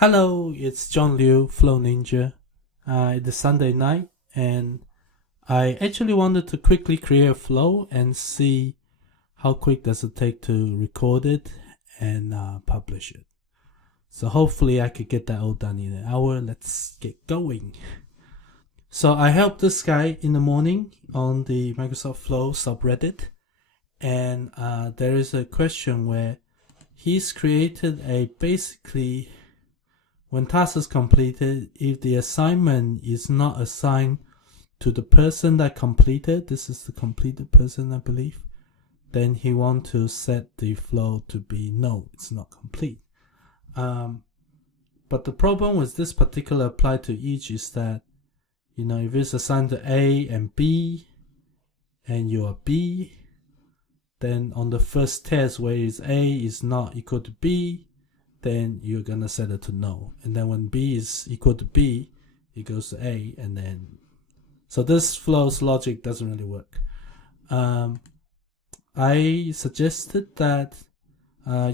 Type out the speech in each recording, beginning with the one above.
Hello, it's John Liu, FlowNinja. It is Sunday night, and I actually wanted to quickly create a flow and see how quick does it take to record it and publish it. So hopefully I could get that all done in an hour. Let's get going. So I helped this guy in the morning on the Microsoft Flow subreddit, and there is a question where he's created a basically, when task is completed, if the assignment is not assigned to the person that completed, this is the completed person I believe, then he wants to set the flow to be no, it's not complete. But the problem with this particular apply to each is that, if it's assigned to A and B and you are B, then on the first test where is A is not equal to B, then you're gonna set it to no. And then when B is equal to B, it goes to A, and then so this flow's logic doesn't really work. I suggested that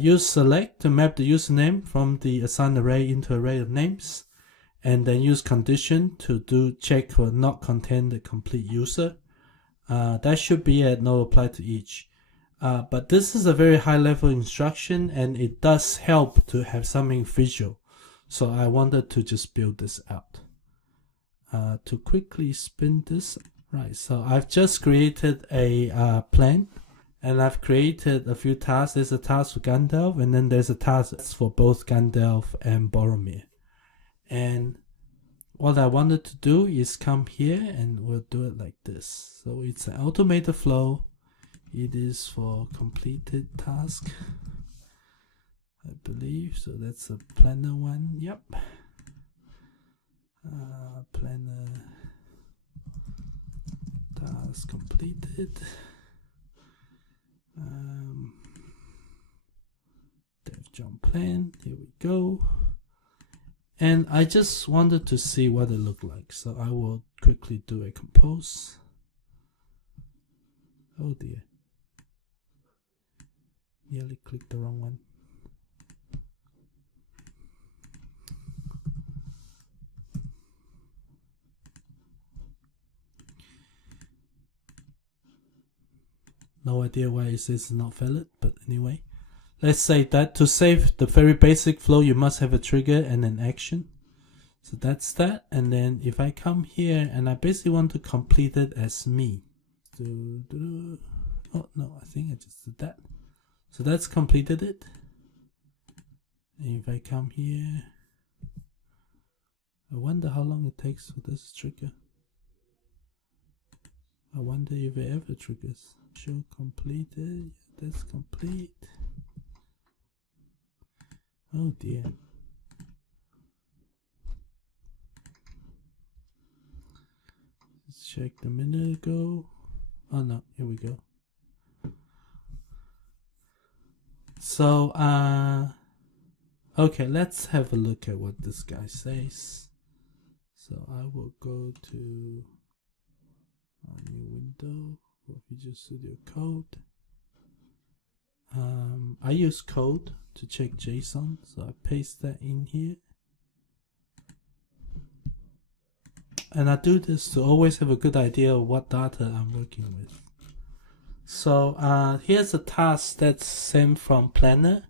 use select to map the username from the assigned array into array of names, and then use condition to do check for not contain the complete user. That should be at no apply to each. But this is a very high level instruction, and it does help to have something visual. So I wanted to just build this out. To quickly spin this, right, so I've just created a plan, and I've created a few tasks. There's a task for Gandalf, and then there's a task for both Gandalf and Boromir. And what I wanted to do is come here, and we'll do it like this. So it's an automated flow. It is for completed task, I believe. So that's a planner one. Yep. Planner task completed. Dev jump plan. Here we go. And I just wanted to see what it looked like. So I will quickly do a compose. Oh dear. Nearly clicked the wrong one. No idea why it says not valid, but anyway. Let's say that to save the very basic flow, you must have a trigger and an action. So that's that. And then if I come here and I basically want to complete it as me. Oh no, I think I just did that. So that's completed it. And if I come here, I wonder how long it takes for this trigger. I wonder if it ever triggers. Show completed. That's complete. Oh dear. Let's check the minute ago. Oh no, here we go. So, okay, let's have a look at what this guy says. So I will go to a new window for Visual Studio Code. I use code to check JSON, so I paste that in here. And I do this to always have a good idea of what data I'm working with. So here's a task that's sent from Planner.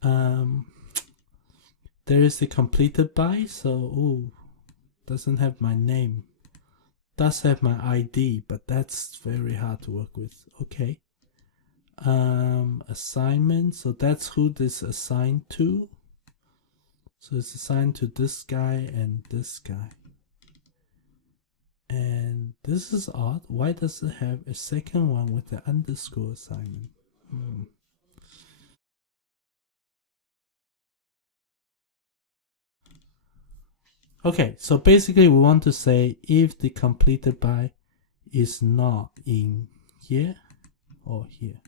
There is the completed by, so doesn't have my name. Does have my ID, but that's very hard to work with. Okay. Assignment, so that's who this assigned to. So it's assigned to this guy and this guy. And this is odd. Why does it have a second one with the underscore assignment? Okay, so basically we want to say if the completed by is not in here or here.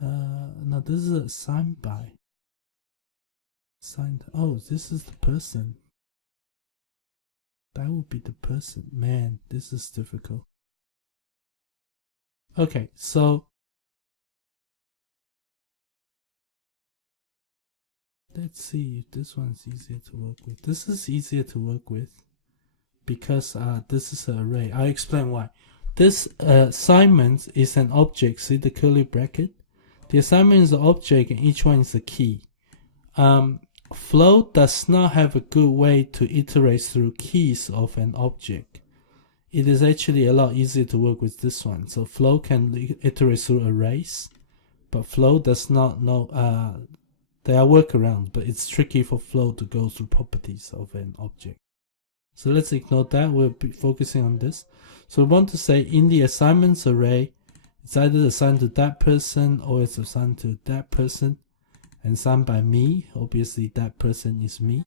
No, this is assigned by. Assigned. Oh, this is the person. That would be the person. Man, this is difficult. Okay, so let's see if this one's easier to work with. This is easier to work with because this is an array. I'll explain why. This assignment is an object. See the curly bracket? The assignment is an object and each one is a key. Flow does not have a good way to iterate through keys of an object. It is actually a lot easier to work with this one. So Flow can iterate through arrays, but Flow does not know. There are workarounds, but it's tricky for Flow to go through properties of an object. So let's ignore that. We'll be focusing on this. So we want to say in the assignments array, it's either assigned to that person or it's assigned to that person and signed by me. Obviously that person is me.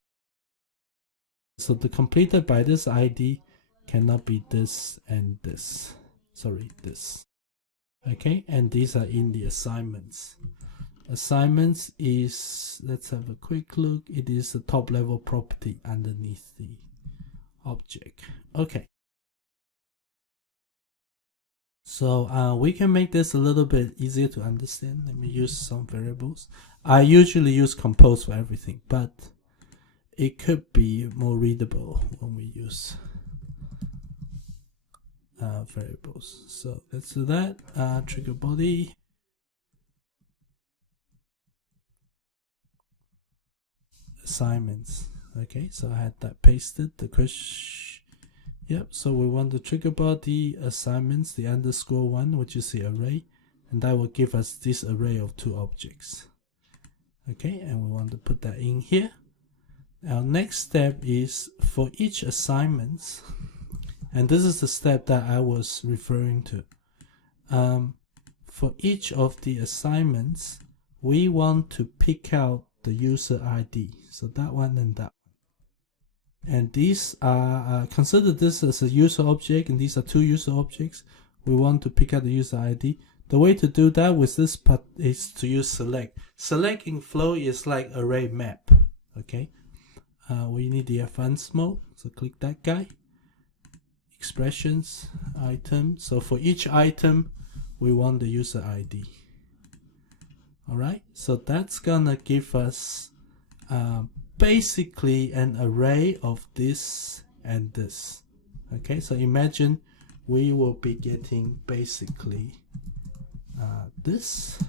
So the completed by this ID cannot be this and this. Sorry, this. Okay, and these are in the assignments. Assignments is, let's have a quick look. It is a top level property underneath the object. Okay. So we can make this a little bit easier to understand. Let me use some variables. I usually use compose for everything, but it could be more readable when we use variables. So let's do that. Trigger body. Assignments. Okay, so I had that pasted. The question. Yep, so we want the trigger body assignments, the underscore one, which is the array, and that will give us this array of two objects. Okay, and we want to put that in here. Our next step is for each assignment, and this is the step that I was referring to. For each of the assignments, we want to pick out the user ID. So that one and that. And these are, consider this as a user object, and these are two user objects. We want to pick out the user ID. The way to do that with this part is to use select. Select in Flow is like array map. Okay, we need the advanced mode, so click that guy. Expressions, item. So for each item, we want the user ID. Alright, so that's gonna give us basically an array of this and this. Okay, so imagine we will be getting basically this,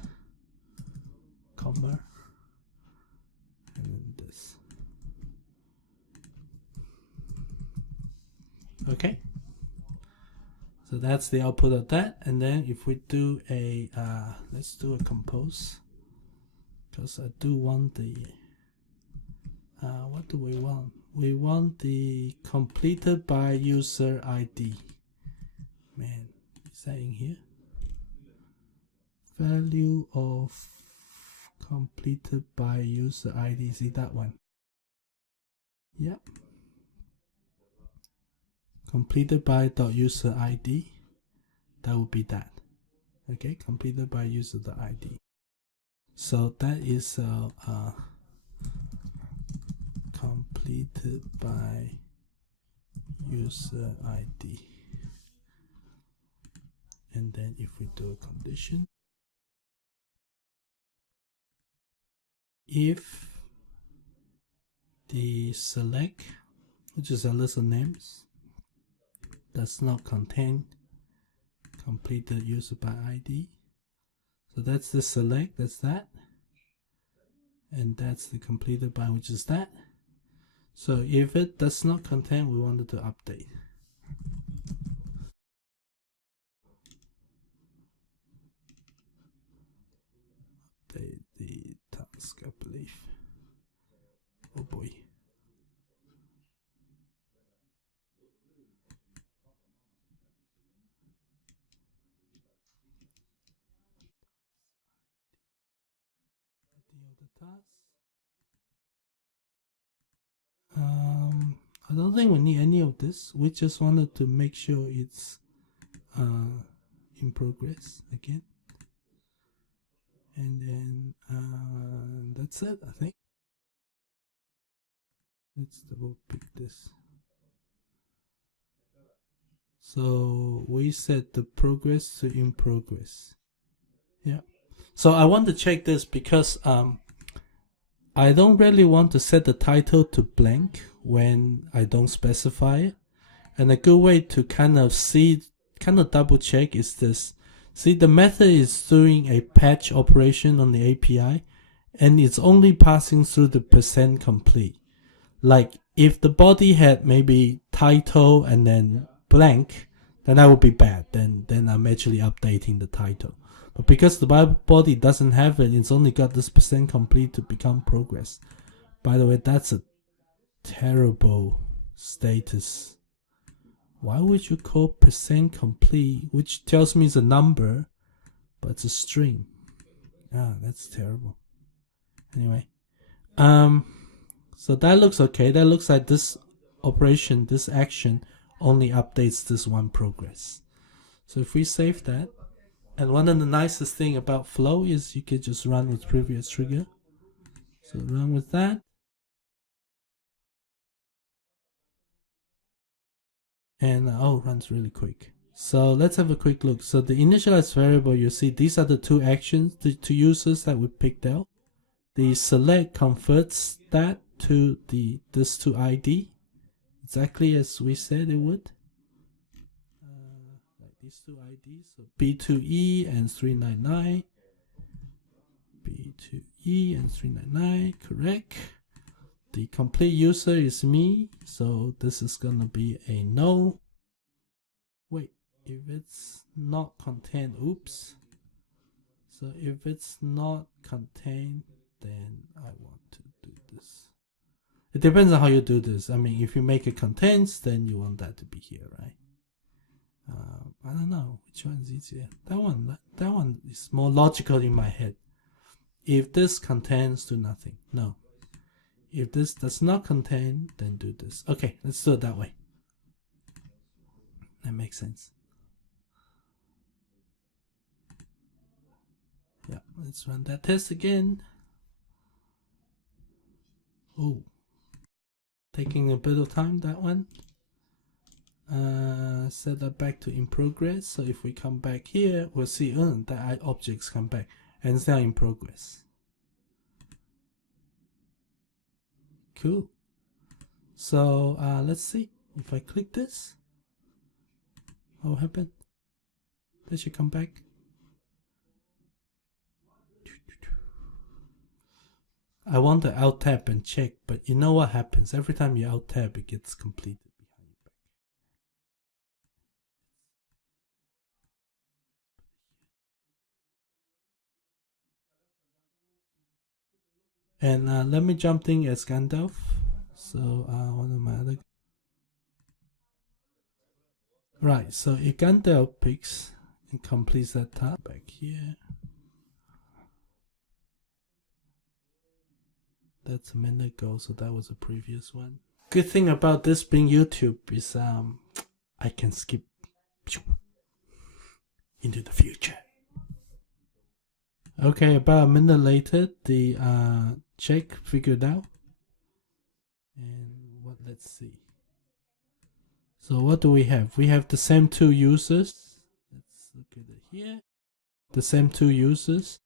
comma, and then this. Okay, so that's the output of that. And then if we do a let's do a compose, because I do want the what do we want? We want the completed by user ID. Man, is that in here? Value of completed by user ID. See that one? Yep. Completed by .user ID. That would be that. Okay, completed by user ID. So that is completed by user ID. And then if we do a condition, if the select, which is a list of names, does not contain completed user by ID, so that's the select, that's that, and that's the completed by, which is that. So if it does not contain, we wanted to update. Update the task, I believe. Oh boy. I don't think we need any of this. We just wanted to make sure it's in progress again. And then that's it, I think. Let's double pick this. So we set the progress to in progress. Yeah. So I want to check this because I don't really want to set the title to blank when I don't specify it. And a good way to kind of double check is this. See, the method is doing a patch operation on the API, and it's only passing through the %complete. Like, if the body had maybe title and then blank, then that would be bad. Then I'm actually updating the title. But because the body doesn't have it, it's only got this %complete to become progress. By the way, that's a terrible status. Why would you call %complete, which tells me it's a number, but it's a string? Ah, that's terrible. Anyway, so that looks okay. That looks like this operation, this action, only updates this one progress. So if we save that, and one of the nicest thing about Flow is you can just run with previous trigger. So run with that. And runs really quick. So let's have a quick look. So the initialized variable, you see these are the two actions, the two users that we picked out. The select converts that to this to ID, exactly as we said it would. Like these two IDs, so B2E and 399. B2E and 399, correct. The complete user is me, so this is gonna be a no. Wait, if it's not contained, oops. So if it's not contained, then I want to do this. It depends on how you do this. I mean, if you make it contains, then you want that to be here, right? I don't know which one is easier. That one is more logical in my head. If this contains, do nothing. No. If this does not contain, then do this. Okay, let's do it that way. That makes sense. Yeah, let's run that test again. Oh, taking a bit of time, that one. Set that back to in progress. So if we come back here, we'll see that objects come back, and it's now in progress. Cool. So let's see if I click this, what will happen? That should come back. I want to alt tab and check, but you know what happens every time you alt tab, it gets completed behind your back. And let me jump in as Gandalf. So one of my other. Right, so if Gandalf picks and completes that tab back here. That's a minute ago, so that was a previous one. Good thing about this being YouTube is I can skip into the future. Okay, about a minute later, the check figured out. And let's see. So what do we have? We have the same two users. Let's look at it here. The same two users.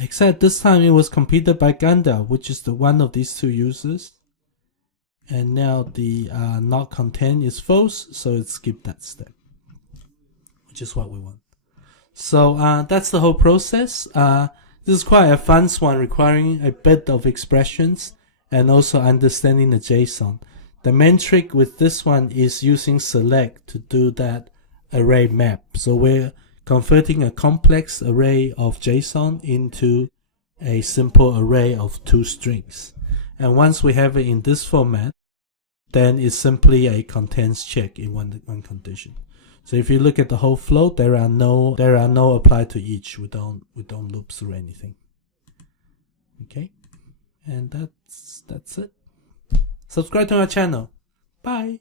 Except this time it was completed by Gandalf, which is the one of these two users. And now the not contain is false, so it skipped that step, which is what we want. So that's the whole process. This is quite a advanced one, requiring a bit of expressions and also understanding the JSON. The main trick with this one is using select to do that array map. So we're converting a complex array of JSON into a simple array of two strings. And once we have it in this format, then it's simply a contains check in one condition. So if you look at the whole flow, there are no apply to each. We don't loop through anything. Okay, and that's it. Subscribe to our channel. Bye.